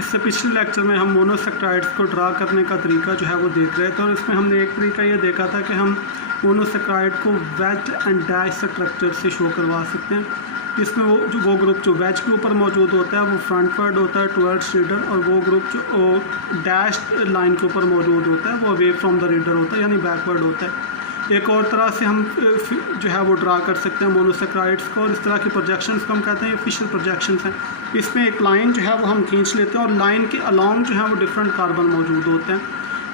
इससे पिछले लेक्चर में हम मोनोसेक्राइड्स को ड्रा करने का तरीका जो है वो देख रहे थे और इसमें हमने एक तरीका ये देखा था कि हम मोनोसेक्राइड को वेज एंड डैश स्ट्रक्चर से शो करवा सकते हैं, जिसमें वो ग्रुप जो वेज के ऊपर मौजूद होता है वो फ्रंटवर्ड होता है टुवर्ड्स रीडर, और वो ग्रुप जो डैश लाइन के ऊपर मौजूद होता है वो अवे फ्रॉम द रीडर होता है, यानी बैकवर्ड होता है। एक और तरह से हम जो है वो ड्रा कर सकते हैं मोनोसेक्राइड्स को, और इस तरह की प्रोजेक्शंस को हम कहते हैं ऑफिशियल प्रोजेक्शंस हैं। इसमें एक लाइन जो है वो हम खींच लेते हैं और लाइन के अलॉन्ग जो है वो डिफरेंट कार्बन मौजूद होते हैं,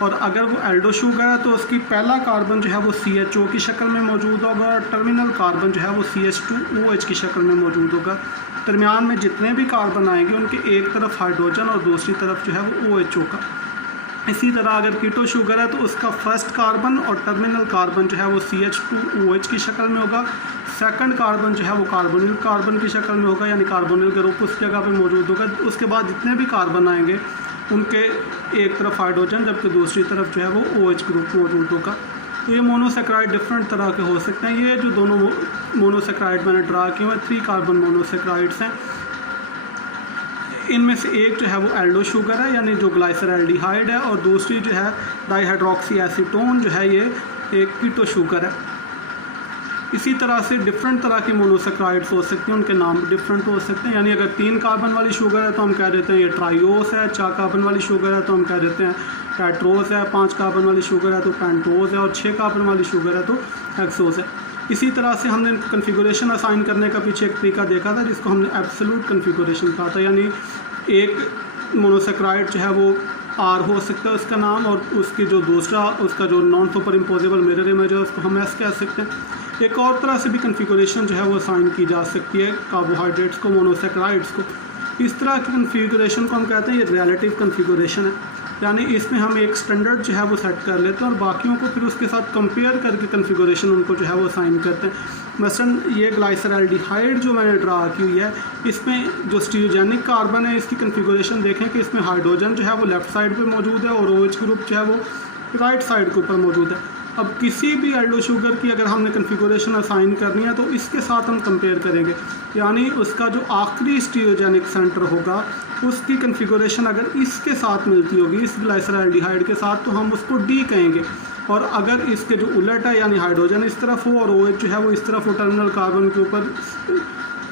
और अगर वो एल्डो शुगर है तो उसकी पहला कार्बन जो है वो CHO की शक्ल में मौजूद होगा और टर्मिनल कार्बन जो है वो CH2OH की शक्ल में मौजूद होगा। दरमियान में जितने भी कार्बन आएंगे उनके एक तरफ हाइड्रोजन और दूसरी तरफ जो है वो OH होगा। इसी तरह अगर कीटो शुगर है तो उसका फर्स्ट कार्बन और टर्मिनल कार्बन जो है वो CH2OH की शक्ल में होगा, सेकंड कार्बन जो है वो कार्बोनिल कार्बन की शक्ल में होगा, यानी कार्बोनिल ग्रुप उस जगह पे मौजूद होगा। उसके बाद जितने भी कार्बन आएंगे उनके एक तरफ हाइड्रोजन जबकि दूसरी तरफ जो है वो OH ग्रुप मौजूद होगा। तो ये मोनोसेक्राइड डिफरेंट तरह के हो सकते हैं। ये जो दोनों मोनोसेक्राइड मैंने ड्रा किए हुए 3 कार्बन मोनोसेक्राइड्स हैं, इनमें से एक जो है वो एल्डो शुगर है यानी जो ग्लाइसरल्डिहाइड है, और दूसरी जो है डाईहाइड्रोक्सी एसीटोन जो है ये एक कीटो शुगर है। इसी तरह से डिफरेंट तरह की मोनोसेक्राइड्स हो सकती हैं, उनके नाम डिफरेंट हो सकते हैं। यानी अगर 3 कार्बन वाली शुगर है तो हम कह देते हैं ये ट्राइओस है, 4 कार्बन वाली शुगर है तो हम कह देते हैं टेट्रोस है, 5 कार्बन वाली शुगर है तो पेंटोस है, और 6 कार्बन वाली शुगर है तो हेक्सोस है। इसी तरह से हमने कन्फिगुरेशन असाइन करने का पीछे एक तरीका देखा था जिसको हमने एब्सोल्यूट कन्फिगुरेशन कहा था, यानी एक मोनोसेक्राइड जो है वो R हो सकता है उसका नाम, और उसकी जो दूसरा उसका जो non super imposable mirror image है उसको हम S कह सकते हैं। एक और तरह से भी कन्फिगुरेशन जो है वो असाइन की जा सकती है कार्बोहाइड्रेट्स को, मोनोसेक्राइड्स को। इस तरह की कन्फिगुरेशन को हम कहते हैं ये रिलेटिव कन्फिगुरेशन है, यानी इसमें हम एक स्टैंडर्ड जो है वो सेट कर लेते हैं और बाकियों को फिर उसके साथ कंपेयर करके कन्फिगुरेशन उनको जो है वो असाइन करते हैं। मसलन ये ग्लाइसरल्डिहाइड जो मैंने ड्रा की हुई है, इसमें जो स्टीरियोजेनिक कार्बन है इसकी कन्फिगुरेशन देखें कि इसमें हाइड्रोजन जो है वो लेफ़्ट साइड पे मौजूद है और OH ग्रुप जो है वो राइट साइड के ऊपर मौजूद है। अब किसी भी एल्डो शुगर की अगर हमने कन्फिगुरेशन असाइन करनी है तो इसके साथ हम कंपेयर करेंगे, यानी उसका जो आखिरी स्टीरियोजेनिक सेंटर होगा उसकी कन्फिगुरेशन अगर इसके साथ मिलती होगी, इस ग्लाइसरल्डिहाइड के साथ, तो हम उसको D कहेंगे। और अगर इसके जो उलट है यानी हाइड्रोजन इस तरफ हो और OH जो है वो इस तरफ हो, टर्मिनल कार्बन के ऊपर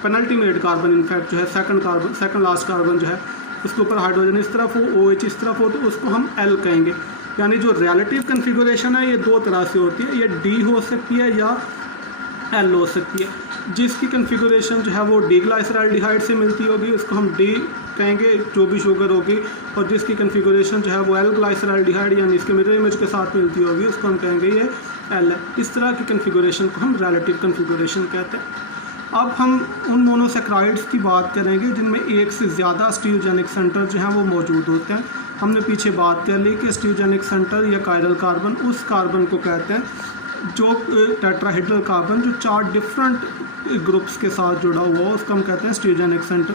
पेनल्टीमेट कार्बन इनफैक्ट जो है सेकंड लास्ट कार्बन जो है उसके ऊपर हाइड्रोजन इस तरफ हो, OH इस तरफ हो, तो उसको हम L कहेंगे। यानी जो रिलेटिव कन्फिगुरेशन है ये 2 तरह से होती है, ये D हो सकती है या L हो सकती है। जिसकी कन्फिगुरेशन जो है वो D ग्लाइसरल्डिहाइड से मिलती होगी उसको हम D कहेंगे जो भी शुगर होगी, और जिसकी कन्फिगुरेशन जो है वो L ग्लाइसरल्डिहाइड यानी इसके मिरर इमेज के साथ मिलती होगी उसको हम कहेंगे ये L है। इस तरह की कन्फिगुरेशन को हम रिलेटिव कन्फिगुरेशन कहते हैं। अब हम उन मोनोसेक्राइड्स की बात करेंगे जिनमें एक से ज़्यादा स्टीरियोजेनिक सेंटर जो हैं वो मौजूद होते हैं। हमने पीछे बात कर ली कि स्टीरियोजेनिक सेंटर या कायरल कार्बन उस कार्बन को कहते हैं जो टेट्राहेड्रल कार्बन जो 4 डिफरेंट ग्रुप्स के साथ जुड़ा हुआ हो उसको हम कहते हैं स्टीरियोजेनिक सेंटर।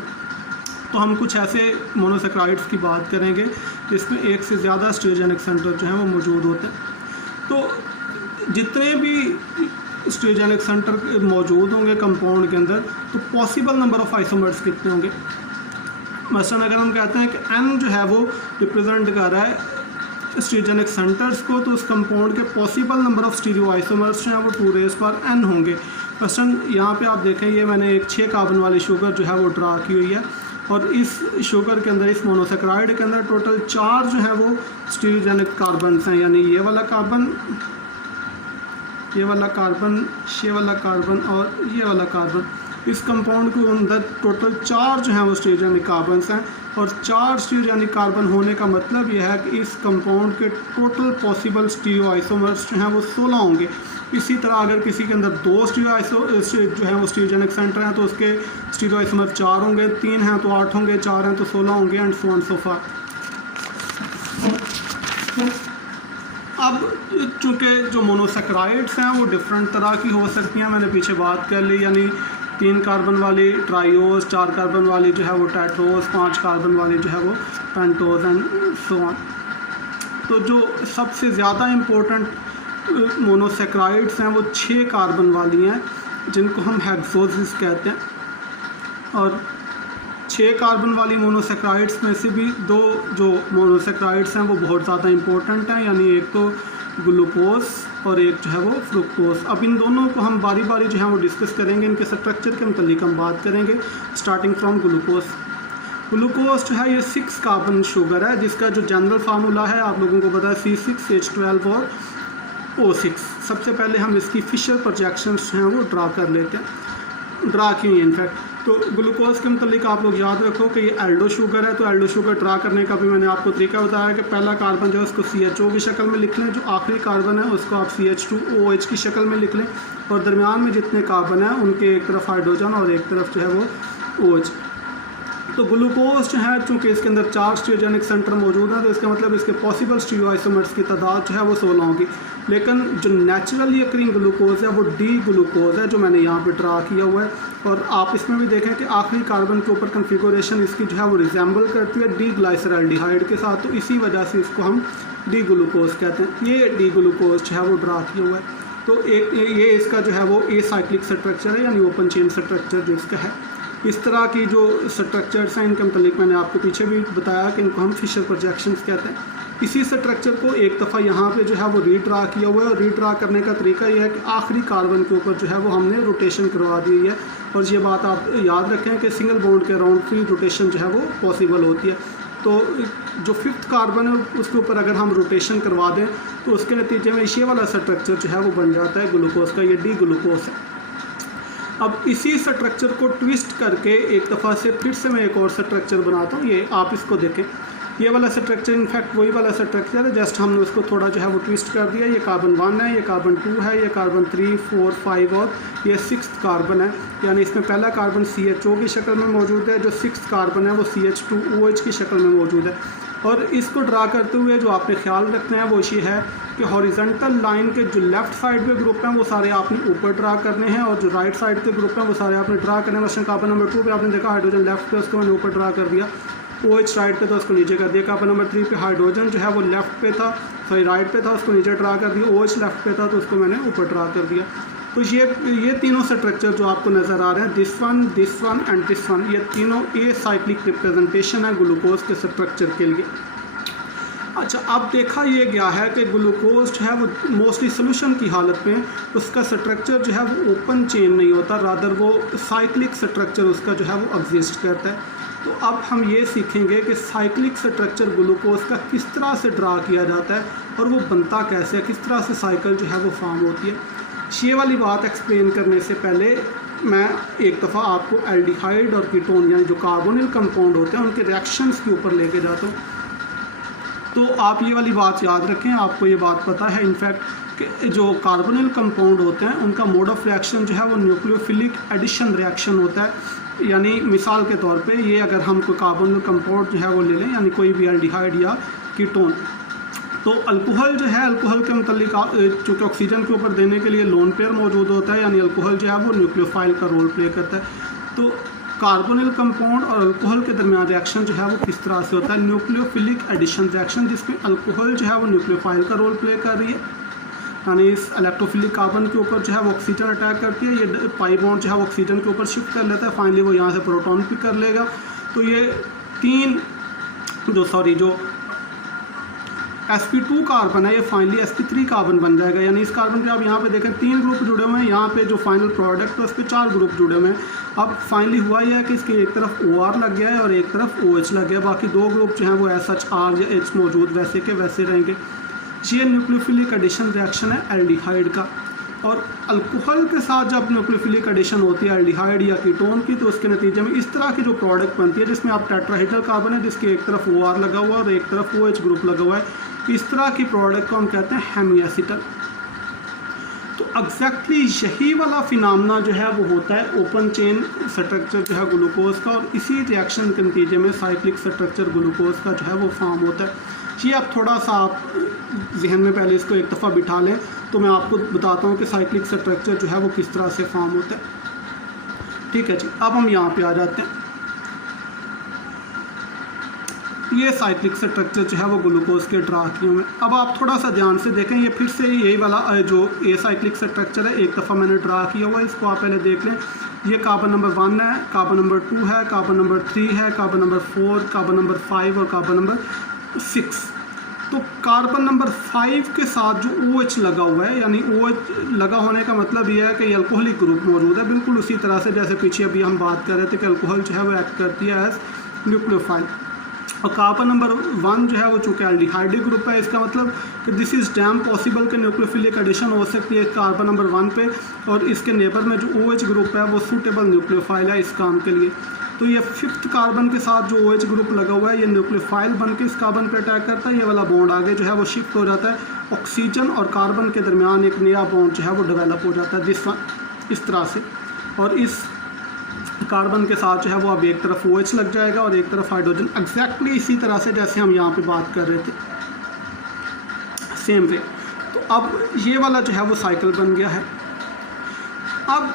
तो हम कुछ ऐसे मोनोसेक्राइड्स की बात करेंगे जिसमें एक से ज़्यादा स्टीरियोजेनिक सेंटर जो हैं वो मौजूद होते हैं। तो जितने भी स्टीरियोजेनिक सेंटर मौजूद होंगे कंपाउंड के अंदर, तो पॉसिबल नंबर ऑफ आइसोमर्स कितने होंगे। मसलन अगर हम कहते हैं कि N जो है वो रिप्रेजेंट कर रहा है स्टीरियोजेनिक सेंटर्स को, तो उस कंपाउंड के possible number of stereo isomers जो हैं वो 2n होंगे। मसलन यहाँ पे आप देखें ये मैंने एक 6 कार्बन वाली शुगर जो है वो ड्रा की हुई है, और इस शुगर के अंदर इस मोनोसेक्राइड के अंदर टोटल 4 जो है वो स्टीरियोजेनिक कार्बन्स हैं, यानी ये वाला कार्बन, ये वाला कार्बन, ये वाला कार्बन और ये वाला कार्बन। इस कंपाउंड के अंदर टोटल 4 जो हैं वो स्टीरियोजेनिक कार्बन्स हैं, और 4 स्टीरियोजेनिक कार्बन होने का मतलब यह है कि इस कंपाउंड के टोटल पॉसिबल स्टीरियो आइसोमर्स जो हैं वो 16 होंगे। इसी तरह अगर किसी के अंदर 2 जो हैं वो स्टीरियोजेनिक सेंटर हैं तो उसके स्टीरियो आइसोमर 4 होंगे, 3 हैं तो 8 होंगे, 4 हैं तो 16 होंगे, एंड सो ऑन सो फार। अब चूँकि जो मोनोसेक्राइड्स हैं वो डिफरेंट तरह की हो सकती हैं, मैंने पीछे बात कर ली, यानी 3 कार्बन वाली ट्राइओस, 4 कार्बन वाली जो है वो टेट्रोस, 5 कार्बन वाली जो है वो पेंटोस एंड सो ऑन। तो जो सबसे ज़्यादा इम्पोर्टेंट मोनोसेक्राइड्स हैं वो 6 कार्बन वाली हैं जिनको हम हेक्सोसिस कहते हैं, और 6 कार्बन वाली मोनोसेक्राइड्स में से भी 2 जो मोनोसेक्राइड्स हैं वो बहुत ज़्यादा इंपॉर्टेंट हैं, यानी एक तो ग्लूकोज और एक जो है वो फ्रुक्टोज। अब इन दोनों को हम बारी बारी जो है वो डिस्कस करेंगे, इनके स्ट्रक्चर के मतलब हम बात करेंगे स्टार्टिंग फ्रॉम ग्लूकोज। ग्लूकोज जो है ये 6 कार्बन शुगर है, जिसका जो जनरल फार्मूला है आप लोगों को पता है C6H12 और O6। सबसे पहले हम इसकी फिशर प्रोजेक्शंस हैं वो ड्रा कर लेते हैं, ड्रा की हुई इनफैक्ट। तो ग्लूकोज के मतलब आप लोग याद रखो कि ये एल्डो शुगर है, तो एल्डो शुगर ड्रा करने का भी मैंने आपको तरीका बताया कि पहला कार्बन जो है उसको CHO की शक्ल में लिख लें, जो आखिरी कार्बन है उसको आप CH2OH की शक्ल में लिख लें, और दरमियान में जितने कार्बन हैं उनके एक तरफ हाइड्रोजन और एक तरफ जो है वो OH। तो ग्लूकोज जो है चूँकि इसके अंदर 4 स्टीरियोजेनिक सेंटर मौजूद हैं, तो इसका मतलब इसके पॉसिबल स्टीरियोआइसोमर्स की तादाद जो है वो 16 होगी। लेकिन जो नेचुरली अकरिंग ग्लूकोज है वो डी ग्लूकोज है, जो मैंने यहाँ पे ड्रा किया हुआ है। और आप इसमें भी देखें कि आखिरी कार्बन के ऊपर कन्फिगरेशन इसकी जो है वो रिजेंबल करती है डी ग्लाइसरल्डिहाइड के साथ, तो इसी वजह से इसको हम डी ग्लूकोज कहते हैं। ये डी ग्लूकोज जो है वो ड्रा किया हुआ है। तो एक ये इसका जो है वो ए साइक्लिक स्ट्रक्चर है, यानी ओपन चेन स्ट्रक्चर जो इसका है। इस तरह की जो स्ट्रक्चर्स हैं इनके मतलब मैंने आपको पीछे भी बताया कि इनको हम फिशर प्रोजेक्शंस कहते हैं। इसी स्ट्रक्चर को एक दफ़ा यहाँ पे जो है वो रीड्रा किया हुआ है, और रीड्रा करने का तरीका यह है कि आखिरी कार्बन के ऊपर जो है वो हमने रोटेशन करवा दी है। और ये बात आप याद रखें कि सिंगल बॉन्ड के अराउंड फ्री रोटेशन जो है वो पॉसिबल होती है। तो जो 5th कार्बन है उसके ऊपर अगर हम रोटेशन करवा दें तो उसके नतीजे में ये वाला स्ट्रक्चर जो है वो बन जाता है ग्लूकोज का, ये डी ग्लूकोज है। अब इसी स्ट्रक्चर को ट्विस्ट करके एक दफ़ा से फिर से मैं एक और स्ट्रक्चर बनाता हूँ, ये आप इसको देखें। ये वाला स्ट्रक्चर इनफैक्ट वही वाला स्ट्रक्चर है, जस्ट हमने उसको थोड़ा जो है वो ट्विस्ट कर दिया। ये कार्बन 1 है, ये कार्बन 2 है, ये कार्बन 3, 4, 5 और ये 6th कार्बन है। यानी इसमें पहला कार्बन CHO की शक्ल में मौजूद है, जो 6th कार्बन है वो CH2OH की शक्ल में मौजूद है। और इसको ड्रा करते हुए जो आपने ख्याल रखना है वो ये है कि हॉरिजॉन्टल लाइन के जो लेफ़्ट साइड पे ग्रुप हैं वो सारे आपने ऊपर ड्रा करने हैं, और जो राइट साइड के ग्रुप हैं वो सारे आपने ड्रा करने हैं। मसलन कार्बन नंबर 2 पे आपने देखा हाइड्रोजन लेफ्ट पे, उसको मैंने ऊपर ड्रा कर दिया। OH राइट पे था, उसको नीचे कर दिया। कार्बन नंबर 3 पे हाइड्रोजन जो है वो लेफ्ट पे था, सॉरी राइट पे था, उसको नीचे ड्रा कर दिया। OH लेफ्ट पे था तो उसको मैंने ऊपर ड्रा कर दिया। तो ये तीनों स्ट्रक्चर जो आपको नज़र आ रहे हैं, this one and this one, ये तीनों ए साइक्लिक रिप्रेजेंटेशन है ग्लूकोज के स्ट्रक्चर के लिए। अच्छा, अब देखा ये गया है कि ग्लूकोज जो है वो मोस्टली सोल्यूशन की हालत में उसका स्ट्रक्चर जो है वो ओपन चेन नहीं होता, रादर वो साइक्लिक स्ट्रक्चर उसका जो है वो एग्जिस्ट करता है। तो अब हम ये सीखेंगे कि साइक्लिक स्ट्रक्चर ग्लूकोज का किस तरह से ड्रा किया जाता है और वो बनता कैसे है, किस तरह से साइकिल जो है वो फॉर्म होती है। ये वाली बात एक्सप्लेन करने से पहले मैं एक दफ़ा आपको एल्डिहाइड और कीटोन यानी जो कार्बोनिल कंपाउंड होते हैं उनके रिएक्शंस के ऊपर लेके जाता हूँ। तो आप ये वाली बात याद रखें, आपको ये बात पता है इनफैक्ट कि जो कार्बोनिल कंपाउंड होते हैं उनका मोड ऑफ रिएक्शन जो है वो न्यूक्लियोफिलिक एडिशन रिएक्शन होता है। यानी मिसाल के तौर पे ये अगर हम कोई कार्बोनिल कंपाउंड जो है वो ले लें, यानी कोई भी एल्डिहाइड या कीटोन, तो अल्कोहल जो है, अल्कोहल के मतलब चूँकि ऑक्सीजन के ऊपर देने के लिए लोन पेयर मौजूद होता है, यानी अल्कोहल जो है वो न्यूक्लियोफाइल का रोल प्ले करता है। तो कार्बोनिल कंपाउंड और अल्कोहल के दरमियान रिएक्शन जो है वो किस तरह से होता है, न्यूक्लियोफिलिक एडिशन रिएक्शन, जिसमें अल्कोहल जो है वो न्यूक्लियोफाइल का रोल प्ले कर रही है, यानी इस इलेक्ट्रोफिलिक कार्बन के ऊपर जो है वो ऑक्सीजन अटैक करती है। ये पाई बॉन्ड जो है वो ऑक्सीजन के ऊपर शिफ्ट कर लेता है, फाइनली वो यहाँ से प्रोटॉन पिक कर लेगा। तो ये जो sp2 कार्बन है ये फाइनली sp3 कार्बन बन जाएगा। यानी इस कार्बन के आप यहाँ पे देखें 3 ग्रुप जुड़े हुए हैं, यहाँ पे जो फाइनल प्रोडक्ट है उस पर 4 ग्रुप जुड़े हुए हैं। अब फाइनली हुआ यह है कि इसके एक तरफ OR लग गया है और एक तरफ OH लग गया, बाकी 2 ग्रुप जो हैं वो SHR या H मौजूद वैसे के वैसे रहेंगे। ये न्यूक्लियोफिलिक एडिशन रिएक्शन है एल्डिहाइड का। और अल्कोहल के साथ जब न्यूक्लियोफिलिक एडिशन होती है एल्डिहाइड या कीटोन की, तो उसके नतीजे में इस तरह की जो प्रोडक्ट बनती है जिसमें आप टेट्राहेड्रल कार्बन है जिसके एक तरफ OR लगा हुआ है और एक तरफ OH ग्रुप लगा हुआ है, इस तरह की प्रोडक्ट को हम कहते हैं हेमिएसिटल। तो एग्जैक्टली यही वाला फिनोमेना जो है वो होता है ओपन चेन स्ट्रक्चर जो है ग्लूकोज का, और इसी रिएक्शन के नतीजे में साइक्लिक स्ट्रक्चर ग्लूकोज का जो है वो फॉर्म होता है। ये आप थोड़ा सा आप जहन में पहले इसको एक दफ़ा बिठा लें तो मैं आपको बताता हूँ कि साइक्लिक स्ट्रक्चर जो है वो किस तरह से फॉर्म होता है। ठीक है जी, अब हम यहाँ पे आ जाते हैं। ये साइक्लिक स्ट्रक्चर जो है वो ग्लूकोज के ड्रा किए हुए। अब आप थोड़ा सा ध्यान से देखें, ये फिर से यही वाला जो ए साइक्लिक स्ट्रक्चर है एक दफ़ा मैंने ड्रा किया हुआ है, इसको आप पहले देख लें। ये कार्बन नंबर 1 है, कार्बन नंबर 2 है, कार्बन नंबर 3 है, कार्बन नंबर 4, कार्बन नंबर 5 और कार्बन नंबर 6। तो कार्बन नंबर 5 के साथ जो OH लगा हुआ है, यानी OH लगा होने का मतलब ये है कि ये अल्कोहलिक ग्रुप मौजूद है, बिल्कुल उसी तरह से जैसे पीछे अभी हम बात कर रहे थे कि अल्कोहल जो है वो एक्ट करती है एज न्यूक्लियोफाइल। और कार्बन नंबर 1 जो है वो चूँकि एल्डिहाइडिक ग्रुप है, इसका मतलब कि दिस इज़ डैम पॉसिबल कि न्यूक्लियोफिलिक एडिशन हो सकती है कार्बन नंबर 1 पे, और इसके नेबर में जो OH ग्रुप है वो सूटेबल न्यूक्लियोफाइल है इस काम के लिए। तो ये 5th कार्बन के साथ जो OH ग्रुप लगा हुआ है ये न्यूक्लियोफाइल बन के इस कार्बन पर अटैक करता है, ये वाला बॉन्ड आगे जो है वो शिफ्ट हो जाता है, ऑक्सीजन और कार्बन के दरमियान एक नया बॉन्ड जो है वो डेवलप हो जाता है इस तरह से। और इस कार्बन के साथ जो है वो अब एक तरफ OH लग जाएगा और एक तरफ हाइड्रोजन, एग्जैक्टली इसी तरह से जैसे हम यहाँ पे बात कर रहे थे, सेम वे। तो अब ये वाला जो है वो साइकिल बन गया है। अब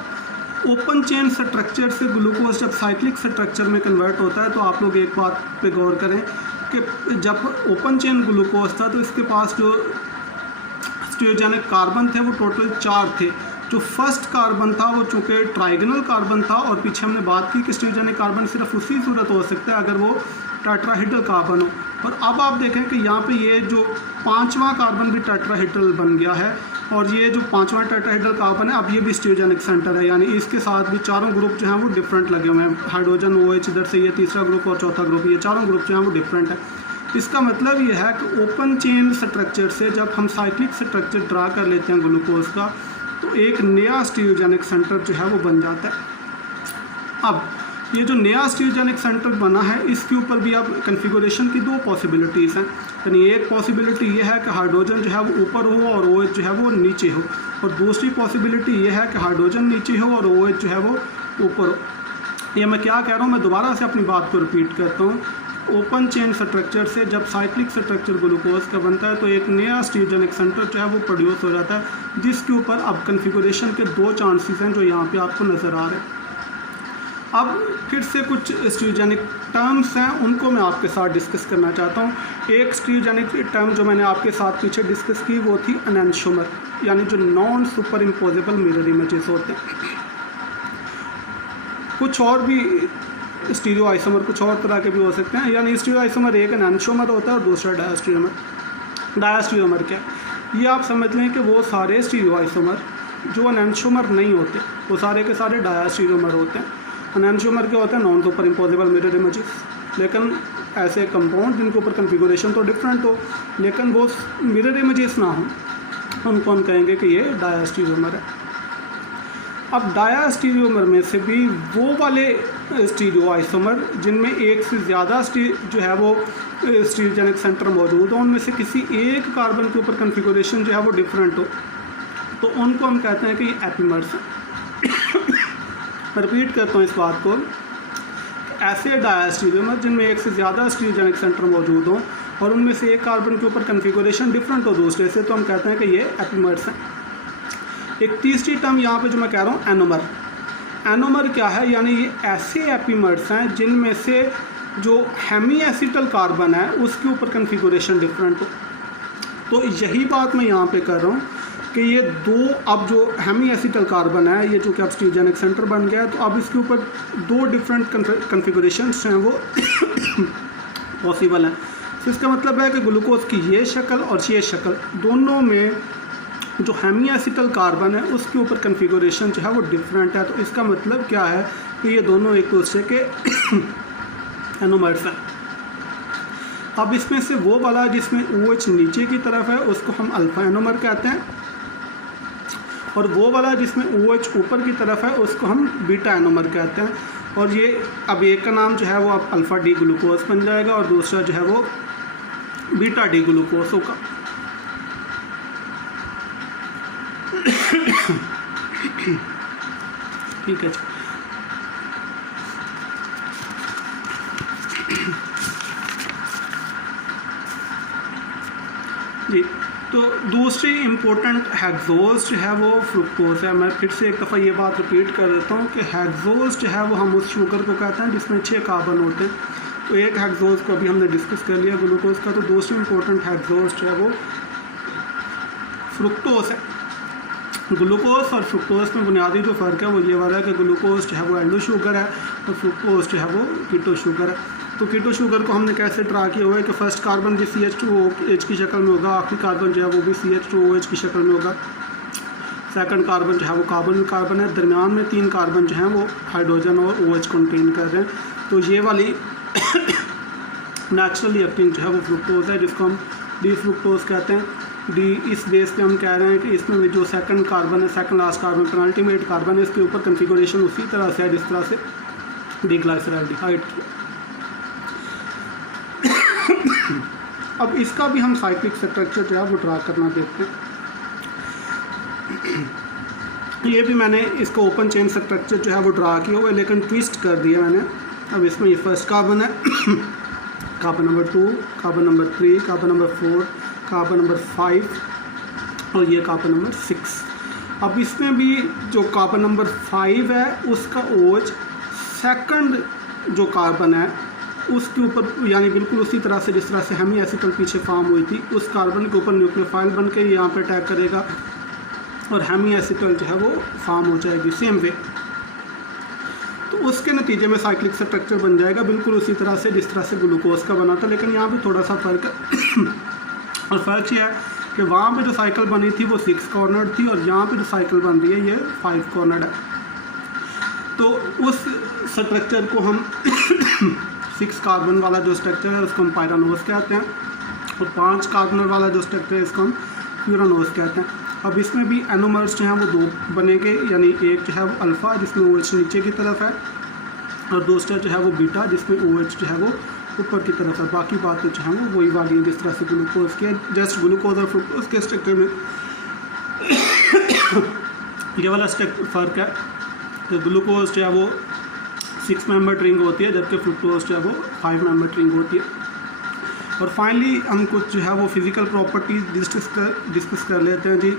ओपन चेन स्ट्रक्चर से ग्लूकोज जब साइक्लिक स्ट्रक्चर में कन्वर्ट होता है तो आप लोग एक बात पे गौर करें कि जब ओपन चेन ग्लूकोज था तो इसके पास जो स्टीरियोजेनिक कार्बन थे वो टोटल 4 थे। जो फर्स्ट कार्बन था वो चूँकि ट्राइगोनल कार्बन था, और पीछे हमने बात की कि स्टीरियोजेनिक कार्बन सिर्फ उसी सूरत हो सकता है अगर वो टेट्राहेड्रल कार्बन हो। और अब आप देखें कि यहाँ पे ये जो 5वां कार्बन भी टेट्राहेड्रल बन गया है, और ये जो 5वां टेट्राहेड्रल कार्बन है अब ये भी स्टीरियोजेनिक सेंटर है, यानी इसके साथ भी चारों ग्रुप जो हैं वो डिफरेंट लगे हुए हैं। हाइड्रोजन OH इधर से, ये तीसरा ग्रुप और चौथा ग्रुप, ये चारों ग्रुप जो हैं वो डिफरेंट है। इसका मतलब ये है कि ओपन चेन स्ट्रक्चर से जब हम साइक्लिक स्ट्रक्चर ड्रा कर लेते हैं ग्लूकोज का तो एक नया स्टीरियोजेनिक सेंटर जो है वो बन जाता है। अब ये जो नया स्टीरियोजेनिक सेंटर बना है इसके ऊपर भी अब कन्फिगरेशन की 2 पॉसिबिलिटीज़ हैं। यानी एक पॉसिबिलिटी ये है कि हाइड्रोजन जो है वो ऊपर हो और OH जो है वो नीचे हो, और दूसरी पॉसिबिलिटी ये है कि हाइड्रोजन नीचे हो और OH जो है वो ऊपर हो। ये मैं क्या कह रहा हूँ, मैं दोबारा से अपनी बात को रिपीट करता हूँ। ओपन चेन स्ट्रक्चर से जब साइक्लिक स्ट्रक्चर ग्लूकोज का बनता है तो एक नया स्टीरियोजेनिक सेंटर जो है वो प्रोड्यूस हो जाता है, जिसके ऊपर अब कन्फिगरेशन के 2 चांसेस हैं जो यहाँ पे आपको नज़र आ रहे हैं। अब फिर से कुछ स्टीरियोजेनिक टर्म्स हैं, उनको मैं आपके साथ डिस्कस करना चाहता हूँ। एक स्टीरियोजेनिक टर्म जो मैंने आपके साथ पीछे डिस्कस की वो थी एनेंटियोमर, यानी जो non super imposable mirror images होते हैं। कुछ और भी स्टीरियो आइसोमर कुछ और तरह के भी हो सकते हैं, यानी स्टीरियो आइसोमर एक एनेंटियोमर होता है और दूसरा डायस्टीरियोमर। डायस्टीरियोमर क्या है, ये आप समझ लें कि वो सारे स्टीरियो आइसोमर जो एनेंटियोमर नहीं होते वो सारे के सारे डायस्टीरियोमर होते हैं। एनेंटियोमर क्या होते हैं, non super imposable mirror images, लेकिन ऐसे कंपाउंड जिनके ऊपर कन्फिगरेशन तो डिफरेंट हो लेकिन वो मिरर इमेजेस ना हो उनको हम कहेंगे कि ये डायस्टीरियोमर है। अब डायस्टीरियोमर में से भी वो वाले स्टीरियो आइसोमर जिनमें एक से ज़्यादा जो है वो स्टीरियोजेनिक सेंटर मौजूद हो, उनमें से किसी एक कार्बन के ऊपर कन्फिगरेशन जो है वो डिफरेंट हो, तो उनको हम कहते हैं कि ये एपिमर्स हैं। रिपीट करता हूँ इस बात को, ऐसे डायस्टीरियोमर जिनमें एक से ज़्यादा स्टीरियोजेनिक सेंटर मौजूद हो और उनमें से एक कार्बन के ऊपर कन्फिगरेशन डिफरेंट हो दूसरे से, तो हम कहते हैं कि ये एपिमर्स हैं। एक तीसरी टर्म यहाँ पे जो मैं कह रहा हूँ एनोमर। एनोमर क्या है, यानी ये ऐसे एपिमर्स हैं जिनमें से जो हेमी एसिटल कार्बन है उसके ऊपर कन्फिगरेशन डिफरेंट हो। तो यही बात मैं यहाँ पे कर रहा हूँ कि ये 2 अब जो हेमी एसिटल कार्बन है ये जो कि अब स्टीरियोजेनिक सेंटर बन गया है, तो अब इसके ऊपर 2 डिफरेंट कन्फिगरेशंस हैं वो पॉसिबल हैं। तो इसका मतलब है कि ग्लूकोज की ये शक्ल और ये शक्ल दोनों में जो हेमी एसिटल कार्बन है उसके ऊपर कन्फिगरेशन जो है वो डिफरेंट है। तो इसका मतलब क्या है कि ये दोनों एक दूसरे के एनोमर्स हैं। अब इसमें से वो वाला जिसमें OH नीचे की तरफ है उसको हम अल्फा एनोमर कहते हैं, और वो वाला जिसमें OH ऊपर की तरफ है उसको हम बीटा एनोमर कहते हैं। और ये अब एक का नाम जो है वो अब अल्फ़ा डी ग्लूकोज बन जाएगा और दूसरा जो है वो बीटा डी ग्लूकोज होगा। ठीक है जी। तो दूसरी इम्पोर्टेंट हेक्सोज जो है वो फ्रुक्टोज है। मैं फिर से एक दफ़ा ये बात रिपीट कर देता हूँ कि हेक्सोज जो है वो हम उस शुगर को कहते हैं जिसमें 6 कार्बन होते हैं। तो एक हेक्सोज को अभी हमने डिस्कस कर लिया ग्लूकोज का, तो दूसरी इम्पोर्टेंट हेक्सोज जो है वो फ्रुक्टोज है। ग्लूकोज और फ्रुक्टोज में बुनियादी जो फ़र्क है वो ये वाला है कि ग्लूकोज जो है वो एल्डो शुगर है और फ्रुक्टोज जो है वो कीटो शुगर है। तो कीटो शुगर को हमने कैसे ड्रा किया हुआ है कि फर्स्ट कार्बन भी CH2OH की शक्ल में होगा, आखिरी कार्बन जो है वो भी CH2OH की शक्ल में होगा, सेकंड कार्बन जो है वो कार्बन है, दरमियान में 3 कार्बन जो हैं वो हाइड्रोजन और OH कंटेन कर रहे हैं। तो ये वाली नेचुरली एक्टिंग जो है वो फ्रुक्टोज है, जिसको हम डी फ्रुक्टोज कहते हैं। डी इस बेस पे हम कह रहे हैं कि इसमें जो सेकंड कार्बन है, second last carbon, penultimate carbon है, इसके ऊपर कन्फिगरेशन उसी तरह से है जिस तरह से डिग्लाइसरैल्डिहाइड की। अब इसका भी हम साइक्लिक स्ट्रक्चर जो है वो ड्रा करना देखते हैं। ये भी मैंने इसको ओपन चेन स्ट्रक्चर जो है वो ड्रा किया हुआ है, लेकिन ट्विस्ट कर दिया मैंने। अब इसमें ये फर्स्ट कार्बन है, carbon number 2, carbon number 3, carbon number 4, carbon number 5 और ये कार्बन नंबर 6। अब इसमें भी जो कार्बन नंबर 5 है उसका OH सेकंड जो कार्बन है उसके ऊपर, यानी बिल्कुल उसी तरह से जिस तरह से हेमी एसिटल पीछे फॉर्म हुई थी, उस कार्बन के ऊपर न्यूक्लियोफाइल बन के यहाँ पे अटैक करेगा और हेमी एसिटल जो है वो फॉर्म हो जाएगी सेम वे। तो उसके नतीजे में साइक्लिक स्ट्रक्चर बन जाएगा बिल्कुल उसी तरह से जिस तरह से ग्लूकोज का बना था, लेकिन यहाँ पे थोड़ा सा फ़र्क है। और फ़र्क ये है कि वहाँ पे जो साइकिल बनी थी वो 6 कॉर्नर्ड थी और यहाँ पे जो साइकिल बन रही है ये 5 कॉर्नर्ड है। तो उस स्ट्रक्चर को हम 6 कार्बन वाला जो स्ट्रक्चर है उसको हम पायरानोज कहते हैं और 5 कार्बन वाला जो स्ट्रक्चर है इसको हम प्यूरानोज कहते हैं। अब इसमें भी एनोमर्स जो हैं वो 2 बनेंगे, यानी एक जो है वो अल्फ़ा जिसमें OH नीचे की तरफ है और दूसरा जो है वो बीटा जिसमें OH जो है वो ऊपर की तरफ है। बाकी बातें जो हैं वो वही वाली है जिस तरह से ग्लूकोज के, जस्ट ग्लूकोज और फ्रुक्टोज के स्ट्रक्चर में ये वाला फ़र्क है कि ग्लूकोज जो है वो 6 मेंबर रिंग होती है जबकि फ्रुक्टोज जो है वो 5 मेंबर रिंग होती है। और फाइनली हम कुछ जो है वो फिज़िकल प्रॉपर्टीज़ डिस्कस कर लेते हैं जी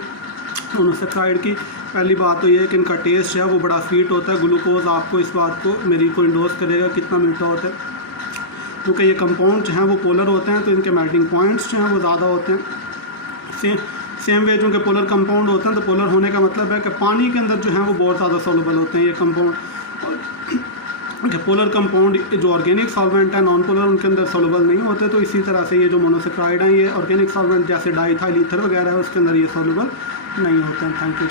मोनोसैकेराइड की। पहली बात तो ये है कि इनका टेस्ट जो है वो बड़ा स्वीट होता है। ग्लूकोज आपको इस बात को मेरी को इंडोर्स करेगा कितना मीठा होता है, क्योंकि ये कंपाउंड जो हैं वो पोलर होते हैं तो इनके मेल्टिंग पॉइंट्स जो हैं वो ज़्यादा होते हैं। सेम वे जो कि पोलर कंपाउंड होते हैं तो पोलर होने का मतलब है कि पानी के अंदर जो है वो बहुत ज़्यादा सॉल्युबल होते हैं ये कंपाउंड। पोलर कंपाउंड जो ऑर्गेनिक सॉल्वेंट है, नॉन पोलर उनके अंदर सॉल्युबल नहीं होते। तो इसी तरह से ये जो मोनोसैकेराइड हैं ये ऑर्गेनिक सॉल्वेंट जैसे डाइथाइल ईथर वगैरह है उसके अंदर ये सॉल्युबल नहीं होते हैं। Thank you.